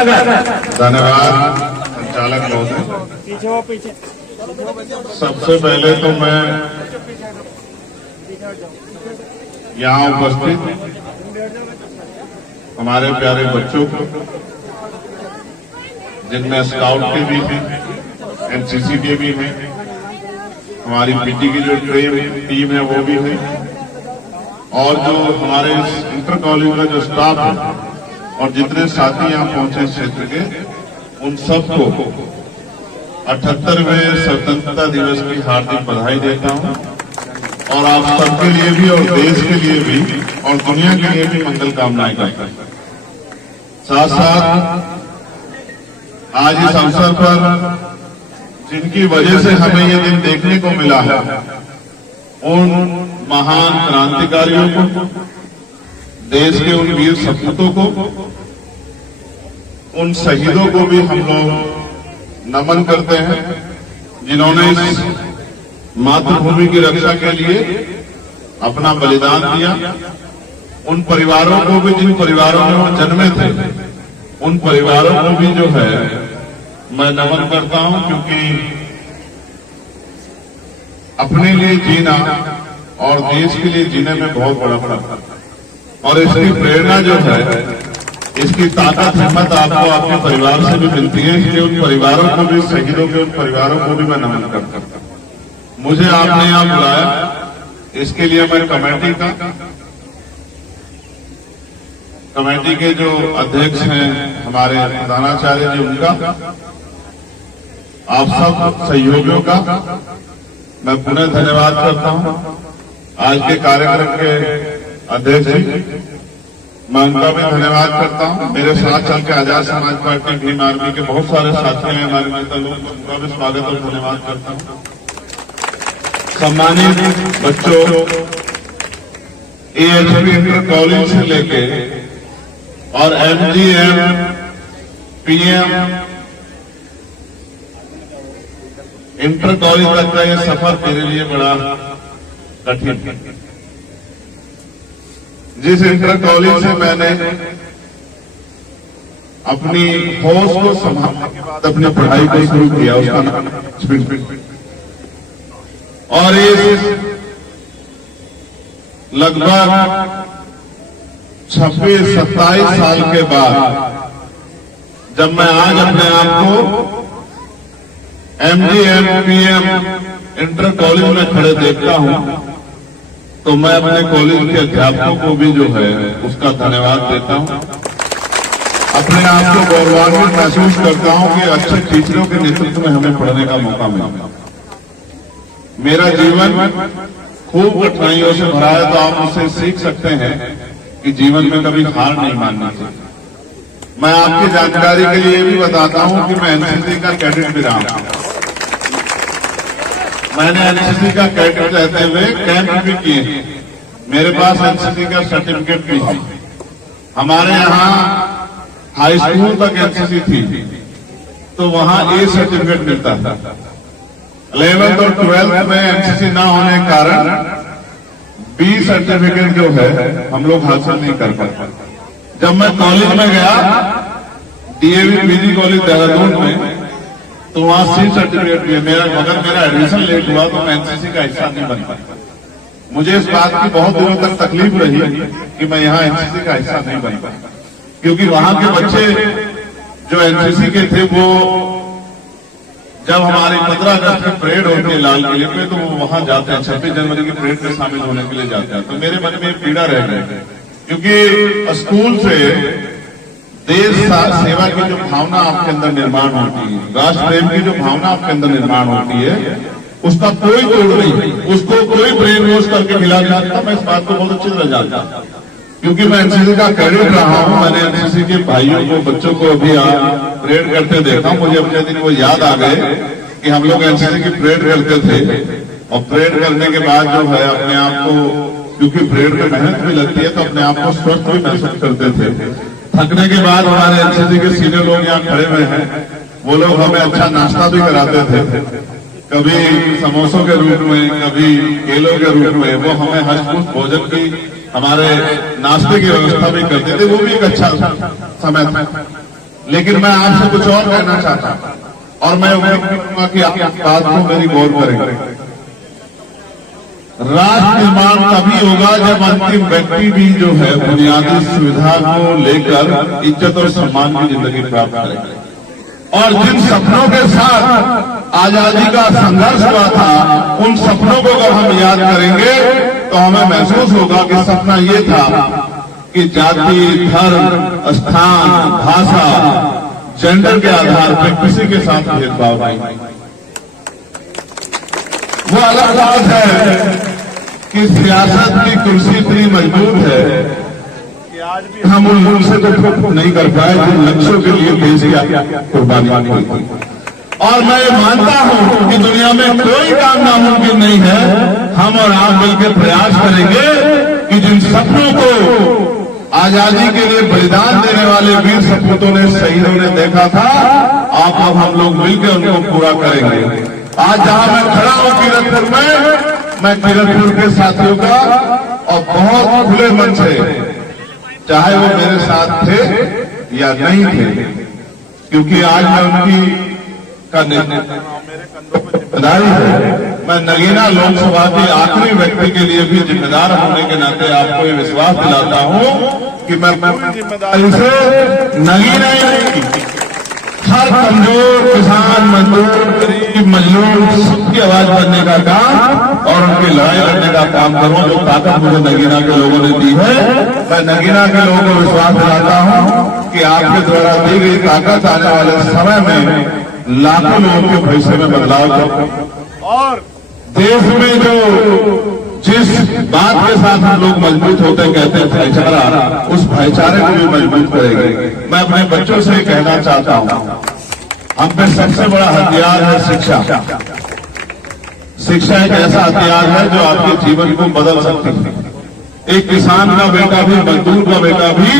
धन्यवाद संचालक महोदय। सबसे पहले तो मैं यहाँ उपस्थित हमारे प्यारे बच्चों को, जिनमें स्काउट के भी हैं, एनसीसी के भी हैं, हमारी पीटी की जो टीम है वो भी है, और जो हमारे इंटर कॉलेज का जो स्टाफ है और जितने साथी यहाँ पहुंचे क्षेत्र के, उन सबको 78वें स्वतंत्रता दिवस की हार्दिक बधाई देता हूं। और आप सबके लिए भी और देश के लिए भी और दुनिया के लिए भी मंगल कामनाएं करता हूं। साथ साथ आज इस अवसर पर जिनकी वजह से हमें ये दिन देखने को मिला है, उन महान क्रांतिकारियों को, देश के उन वीर सपूतों को, उन शहीदों को भी हम लोग नमन करते हैं, जिन्होंने इस मातृभूमि की रक्षा के लिए अपना बलिदान दिया। उन परिवारों को भी, जिन परिवारों में वो जन्मे थे, उन परिवारों को भी जो है मैं नमन करता हूं, क्योंकि अपने लिए जीना और देश के लिए जीने में बहुत बड़ा फर्क है। और इसकी प्रेरणा जो है, इसकी ताकत हिम्मत आपको आपके परिवार से भी मिलती है। इसलिए उन परिवारों को भी, शहीदों के उन परिवारों को भी मैं नमन करता हूं। मुझे आपने यहाँ बुलाया, इसके लिए मैं कमेटी के जो अध्यक्ष हैं हमारे प्रधानाचार्य जी, उनका, आप सब सहयोगियों का मैं पुनः धन्यवाद करता हूं। आज के कार्यक्रम के अध्यक्ष जी, मैं उनका भी धन्यवाद करता हूं। मेरे साथ चल के आजाद समाज पार्टी भीम आर्मी के बहुत सारे साथी हैं, हमारे नेता लोग, उनका भी स्वागत और धन्यवाद करता हूं। सम्मानित बच्चों, एएचपी इंटर कॉलेज से लेके और एमजीएम, पीएम इंटर कॉलेज तक का ये सफर मेरे लिए बड़ा कठिन है। जिस इंटर कॉलेज से मैंने अपनी होश को संभालने के बाद अपनी पढ़ाई को शुरू किया, उसका नाम, और इस लगभग 26-27 साल के बाद जब मैं आज अपने आप को एमजीएम, पीएम इंटर कॉलेज में खड़े देखता हूं, तो मैं अपने कॉलेज के अध्यापकों को भी जो है उसका धन्यवाद देता हूं। अपने आप को गौरवान्वित महसूस करता हूं कि अच्छे टीचरों के नेतृत्व में हमें पढ़ने का मौका मिला। मेरा जीवन खूब कठिनाइयों से भरा है, तो आप मुझसे सीख सकते हैं कि जीवन में कभी हार नहीं माननी चाहिए। मैं आपकी जानकारी के लिए भी बताता हूं कि मैं एनसीसी का कैडेट भी रहा हूं। मैंने एनसीसी का कैडेट रहते हुए कैंप भी किए। मेरे पास एनसीसी का सर्टिफिकेट भी है। हमारे यहाँ हाई स्कूल तक एनसीसी थी, तो वहां ए सर्टिफिकेट मिलता था। 11th और 12th में एनसीसी ना होने के कारण बी सर्टिफिकेट जो है हम लोग हासिल नहीं कर पाते। जब मैं कॉलेज में गया, डीएवी पीजी कॉलेज देहरादून में, तो वहां सी सर्टिफिकेट भी है। मगर मेरा एडमिशन लेट हुआ तो मैं एनसीसी का हिस्सा नहीं बन पाया। मुझे इस बात की बहुत दिनों तक तकलीफ रही कि मैं यहाँ एनसीसी का हिस्सा नहीं बन पाया, क्योंकि वहां के बच्चे जो एनसीसी के थे, वो जब हमारी 15 अगस्त की परेड होती है लाल किले पे, तो वो वहां जाते हैं, 26 जनवरी की परेड में शामिल होने के लिए जाते हैं। तो मेरे मन में एक पीड़ा रह गई, क्योंकि स्कूल से देश सेवा की जो भावना आपके अंदर निर्माण होती है, राष्ट्र प्रेम की जो भावना आपके अंदर निर्माण होती है, उसका कोई तोड़ नहीं, उसको कोई ब्रेन वॉश करके खिला नहीं सकता। मैं इस बात को बहुत अच्छी तरह जानता हूं, क्योंकि मैं एनसीसी का कैडेट रहा हूं। मैंने एनसीसी के भाइयों को, बच्चों को अभी परेड करते देखा हूं। मुझे अपने दिन वो याद आ गए कि हम लोग एनसीसी की परेड करते थे, और परेड करने के बाद जो है अपने आप को, क्योंकि परेड में मेहनत भी लगती है, तो अपने आप को स्वस्थ भी महसूस करते थे। थकने के बाद हमारे एनसीसी के सीनियर लोग यहाँ खड़े हुए हैं, वो लोग हमें अच्छा नाश्ता भी कराते थे, कभी समोसों के रूप में, कभी केलों के रूप में। वो हमें हष्ट भोजन की, हमारे नाश्ते की व्यवस्था भी करते थे। वो भी एक अच्छा समय था। लेकिन मैं आपसे कुछ और कहना चाहता हूं और मैं उम्मीद करूंगा कि आप इस बात को मेरी गौर करेंगे। राष्ट्र निर्माण तभी होगा जब अंतिम व्यक्ति भी जो है बुनियादी सुविधा को लेकर इज्जत और सम्मान की जिंदगी प्राप्त करेगा। और जिन सपनों के साथ आजादी का संघर्ष हुआ था, उन सपनों को अगर हम याद करेंगे तो हमें महसूस होगा कि सपना ये था कि जाति, धर्म, स्थान, भाषा, जेंडर के आधार पर किसी के साथ भेदभाव नहीं। वो अलग बात है कि सियासत की कुर्सी इतनी मजबूत है कि आज भी हम उन लोगों से तो नहीं कर पाए जिन लक्ष्यों के लिए देश की कुर्बानी हुई थी। और मैं ये मानता हूं कि दुनिया में कोई काम नामुमकिन नहीं है। हम और आप मिलकर प्रयास करेंगे कि जिन सपनों को आजादी के लिए बलिदान देने वाले वीर सपूतों ने, शहीदों ने देखा था, आप अब हम लोग मिलकर उनको पूरा करेंगे। आज जहां मैं खड़ा हूं किरतपुर में, मैं किरतपुर के साथियों का और बहुत खुले मन से, चाहे वो मेरे साथ थे या नहीं थे, क्योंकि आज मैं उनकी का जिम्मेदारी है। मैं नगीना लोकसभा के आखिरी व्यक्ति के लिए भी जिम्मेदार होने के नाते आपको ये विश्वास दिलाता हूं कि मैं पूरी जिम्मेदारी से नगीना हर कमजोर किसान, मजदूर, गरीब, मजलूम सबकी आवाज बनने का काम और उनकी लड़ाई लड़ने का काम करूं। जो ताकत मुझे नगीना के लोगों ने दी है, मैं नगीना के लोगों को विश्वास दिलाता हूं कि आपके द्वारा दी गई ताकत आने वाले समय में लाखों लोगों के भविष्य में बदलाव कर और देश में जो जिस बात के साथ हम लोग मजबूत होते कहते हैं भाईचारा, उस भाईचारे को भी मजबूत करेंगे। मैं अपने बच्चों से कहना चाहता हूं, हम पे सबसे बड़ा हथियार है शिक्षा। शिक्षा एक ऐसा हथियार है जो आपके जीवन को बदल सकती है। एक किसान का बेटा भी, मजदूर का बेटा भी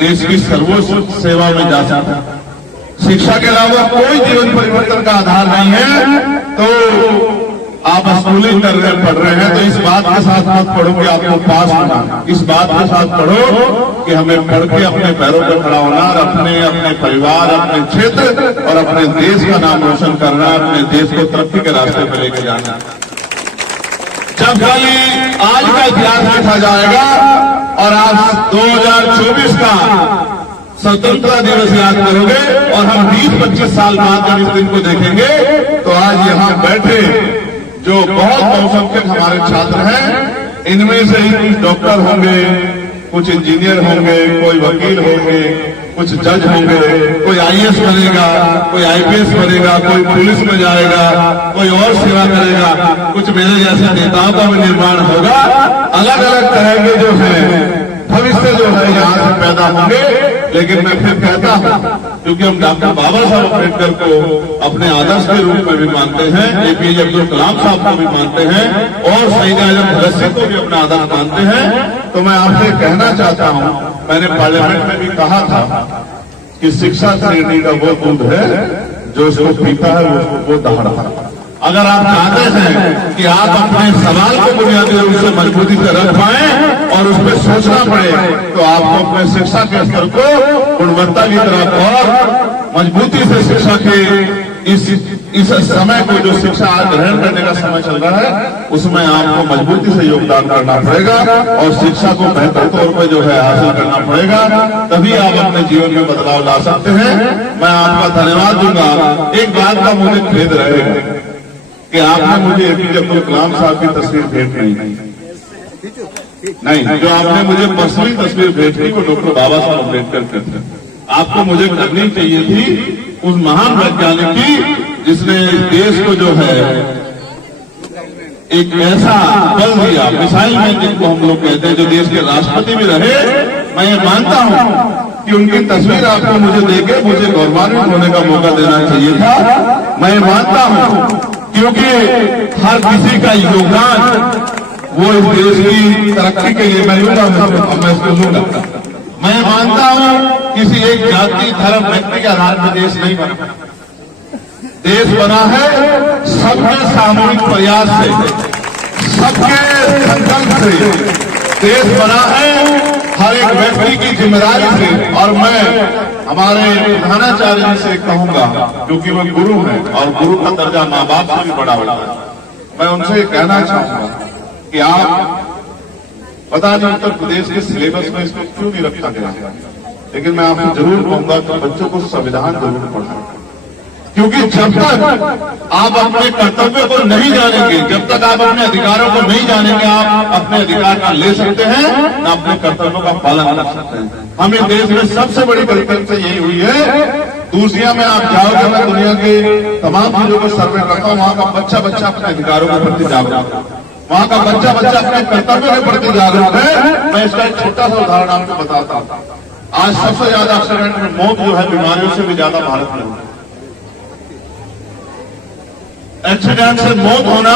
देश की सर्वोच्च सेवा में जा सकता है। शिक्षा के अलावा कोई जीवन परिवर्तन का आधार नहीं है। तो आप स्कूलिंग कर रहे पढ़ रहे हैं तो इस बात के साथ मत पढ़ो कि आपको पास होना, इस बात के साथ पढ़ो कि हमें पढ़ के अपने पैरों पर खड़ा होना और अपने परिवार, अपने क्षेत्र और अपने देश का नाम रोशन करना, अपने देश को तरक्की के रास्ते पर लेके जाना। जब खाली आज का इतिहास लिखा जाएगा और आप 2024 का स्वतंत्रता दिवस याद करोगे और हम 20-25 साल बाद जब इस दिन को देखेंगे तो आज यहां बैठे जो बहुत बहुसंख्यक हमारे छात्र हैं, इनमें से ही कुछ डॉक्टर होंगे, कुछ इंजीनियर होंगे, कोई वकील होंगे, कुछ जज होंगे, कोई आईएएस बनेगा, कोई आईपीएस बनेगा, कोई पुलिस में जाएगा, कोई और सेवा करेगा, कुछ मेरे जैसे नेताओं का भी निर्माण होगा। अलग अलग तरह के जो है भविष्य जो है यहां से पैदा होंगे। लेकिन मैं फिर कहता हूं, क्योंकि हम डॉक्टर बाबा साहब अम्बेडकर को अपने आदर्श के रूप में भी मानते हैं, एपीजे अब्दुल कलाम साहब को भी मानते हैं और शहीद आजम भगत सिंह को भी अपना आदर्श मानते हैं, तो मैं आपसे कहना चाहता हूं, मैंने पार्लियामेंट में भी कहा था कि शिक्षा श्रेणी का वो दूध है जो इसको पीता है वो दहाड़ता है। अगर आप चाहते हैं कि आप अपने सवाल को बुनियादी रूप से मजबूती से रख पाए और उस पर सोचना पड़े, तो आपको अपने शिक्षा के स्तर को गुणवत्ता की तरफ और मजबूती से शिक्षा के इस समय को, जो शिक्षा ग्रहण करने का समय चल रहा है, उसमें आपको मजबूती से योगदान करना पड़ेगा और शिक्षा को बेहतर तौर पर जो है हासिल करना पड़ेगा। तभी आप अपने जीवन में बदलाव ला सकते हैं। मैं आपका धन्यवाद दूंगा। एक बात का मुझे खेद रहेगा कि आपने मुझे एपीजे अब्दुल कलाम साहब की तस्वीर भेंट नहीं, जो आपने मुझे पर्सनली तस्वीर भेंट की वो डॉक्टर बाबा साहब अम्बेडकर की थी। आपको मुझे करनी चाहिए थी उस महान वैज्ञानिक की जिसने देश को जो है एक ऐसा बल दिया, मिसाइल मैन जिनको हम लोग कहते हैं, जो देश के राष्ट्रपति भी रहे। मैं ये मानता हूं कि उनकी तस्वीर आपको मुझे देके मुझे गौरवान्वित होने का मौका देना चाहिए था। मैं ये मानता हूं क्योंकि हर किसी का योगदान वो इस देश की तरक्की के लिए मैं इसको लूंगा। मैं मानता हूं किसी एक जाति, धर्म, व्यक्ति के आधार पर देश नहीं बना। देश बना है सबके सामूहिक प्रयास से, सबके संकल्प से, देश बना है हर एक व्यक्ति की जिम्मेदारी से। और मैं हमारे प्रधानाचार्य जी से कहूंगा, क्योंकि वो गुरु हैं और गुरु का दर्जा माँ बाप से भी बड़ा होता है, मैं उनसे कहना चाहूंगा कि आप पता नहीं उत्तर प्रदेश के सिलेबस में इसको क्यों नहीं रखा गया है, लेकिन मैं आपको जरूर कहूंगा कि बच्चों को संविधान जरूर पढ़ाएं, क्योंकि जब तक आप अपने कर्तव्यों को नहीं जानेंगे, जब तक आप अपने अधिकारों को नहीं जानेंगे, आप अपने अधिकार का ले सकते हैं ना अपने कर्तव्यों का पालन कर सकते हैं। हमें देश में सबसे बड़ी गलती से यही हुई है। दूसरिया में आप जाओगे, मैं दुनिया के तमाम चीजों को सर्वे करता हूं, वहां का बच्चा बच्चा अपने अधिकारों के प्रति जागरूक है, वहां का बच्चा बच्चा अपने कर्तव्यों के प्रति जागरूक है। मैं इसका एक छोटा सा उदाहरण आपको बताता हूं। आज सबसे ज्यादा एक्सीडेंट में मौत जो है बीमारियों से भी ज्यादा भारत में होती है। एक्सीडेंट से मौत होना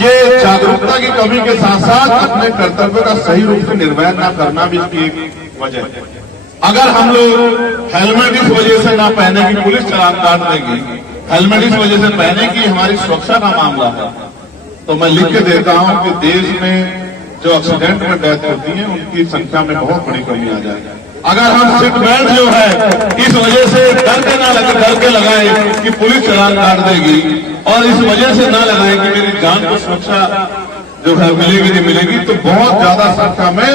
ये जागरूकता की कमी के साथ साथ अपने कर्तव्य का सही रूप से निर्वहन न करना भी इसकी एक वजह है। अगर हम लोग हेलमेट इस वजह से ना पहने की पुलिस चालान काट देगी, हेलमेट इस वजह से पहने की हमारी सुरक्षा का मामला है, तो मैं लिख के देता हूं कि देश में जो एक्सीडेंट में डेथ होती है उनकी संख्या में बहुत बड़ी कमी आ जाएगी। अगर हम सीट बेल्ट जो है इस वजह से डर के लगाए कि पुलिस चालान काट देगी, और इस वजह से ना लगाए कि मेरी जान को सुरक्षा जो है मिलेगी नहीं मिलेगी, तो बहुत ज्यादा संख्या में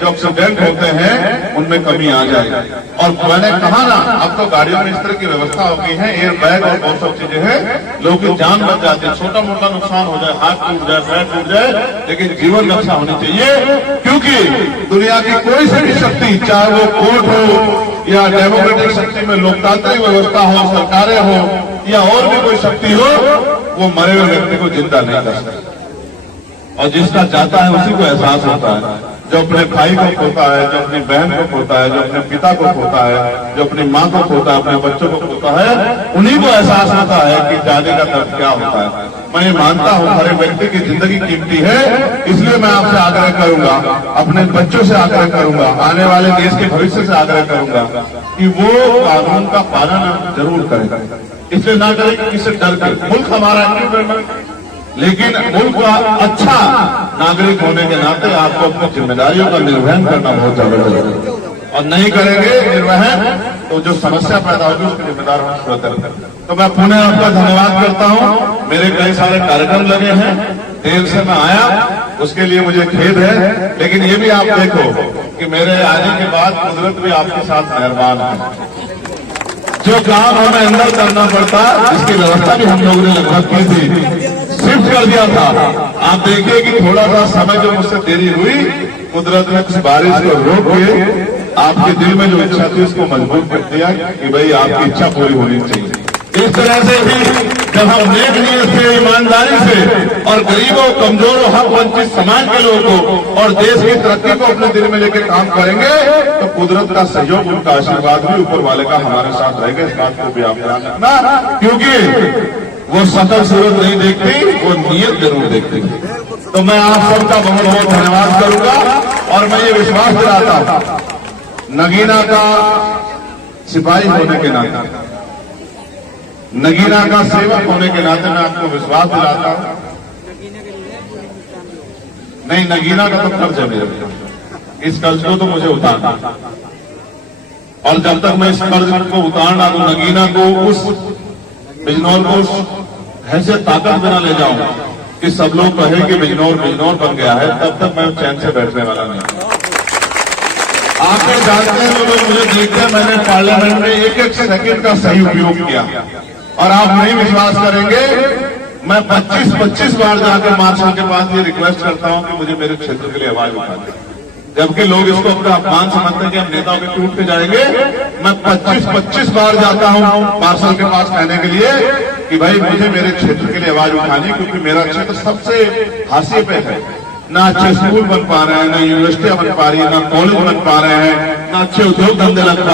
जो एक्सीडेंट होते हैं उनमें कमी आ जाएगी। और मैंने कहा ना, अब तो गाड़ियों में इस तरह की व्यवस्था हो गई है, एयर बैग और बहुत सब चीजें हैं, लोगों की जान बच जाती है। छोटा मोटा नुकसान हो जाए, हाथ टूट जाए, पैर टूट जाए, लेकिन जीवन रक्षा होनी चाहिए, क्योंकि दुनिया की कोई सी भी शक्ति, चाहे वो कोर्ट हो या डेमोक्रेटिक शक्ति में लोकतांत्रिक व्यवस्था हो, सरकारें हो या और भी कोई शक्ति हो, वो मरे हुए व्यक्ति को जिंदा नहीं कर सकती। और जिसका जाता है उसी को एहसास होता है, जो अपने भाई को खोता है, जो अपनी बहन को खोता है, जो अपने पिता को खोता है, जो अपनी माँ को खोता है, अपने बच्चों को खोता है, उन्हीं को एहसास होता है कि जाने का दर्द क्या होता है। मैं ये मानता हूं हर एक व्यक्ति की जिंदगी कीमती है, इसलिए मैं आपसे आग्रह करूंगा, अपने बच्चों से आग्रह करूंगा, आने वाले देश के भविष्य से आग्रह करूंगा कि वो कानून का पालन जरूर करें। इसलिए ना करें कि किसी डर के, मुल्क हमारा क्यों करना, लेकिन मुल्क का अच्छा नागरिक होने के नाते आपको अपनी जिम्मेदारियों का निर्वहन करना बहुत ज्यादा जरूरी है, और नहीं करेंगे निर्वहन तो जो समस्या पैदा होगी उसके जिम्मेदार हम स्वतंत्र। तो मैं पुनः आपका धन्यवाद करता हूं। मेरे कई सारे कार्यक्रम लगे हैं, देर से मैं आया उसके लिए मुझे खेद है, लेकिन ये भी आप देखो कि मेरे आने के बाद कुदरत भी आपके साथ मेहरबान है। जो काम हमें अंदर करना पड़ता, जिसकी व्यवस्था भी हम लोगों ने लगभग की थी, शिफ्ट कर दिया था। आप देखिए कि थोड़ा सा समय जो मुझसे देरी हुई, कुदरत ने कुछ बारिश को रोक के आपके दिल में जो इच्छा थी उसको मजबूत कर दिया कि भाई आपकी इच्छा पूरी होनी चाहिए। इस तरह से भी जब हम नेक नीयत से, ईमानदारी से और गरीबों, कमजोरों, हक वंचित समाज के लोगों को और देश की तरक्की को अपने दिल में लेकर काम करेंगे, तो कुदरत का सहयोग, उनका आशीर्वाद भी ऊपर वाले का हमारे साथ रहेगा। इस बात को भी आप ध्यान रखना, क्योंकि वो शकल सूरत नहीं देखती, वो नीयत जरूर देखती। तो मैं आप सबका बहुत बहुत धन्यवाद करूंगा, और मैं ये विश्वास दिलाता हूं नगीना का सिपाही होने के नाते, नगीना का सेवक होने के नाते मैं आपको विश्वास दिलाता हूं, नहीं नगीना का तो कर्ज है मेरे, इस कर्ज को तो मुझे उतारना, और जब तक मैं इस कर्ज को उतारना तो नगीना को, उस बिजनौर को ऐसे ताकत बना ले जाऊं कि सब लोग कहें कि बिजनौर बन गया है, तब तक मैं चैन से बैठने वाला नहीं। आप लोग जानते हैं, जो लोग मुझे देखते हैं, मैंने पार्लियामेंट में एक एक सेकंड का सही उपयोग किया, और आप नहीं विश्वास करेंगे, मैं 25 बार जाकर मार्शल के पास ये रिक्वेस्ट करता हूं कि मुझे मेरे क्षेत्र के लिए आवाज उठा दें, जबकि लोग इसको अपना अपमान समझते हैं कि हम नेताओं के टूट के जाएंगे। मैं 25 बार जाता हूं मार्शल के पास कहने के लिए कि भाई मुझे मेरे क्षेत्र के लिए आवाज उठानी, क्योंकि मेरा क्षेत्र सबसे हाशिए पे है। ना अच्छे स्कूल बन पा रहे हैं, ना यूनिवर्सिटियां बन पा रही है, ना कॉलेज बन पा रहे हैं, ना अच्छे उद्योग धंधे लग पा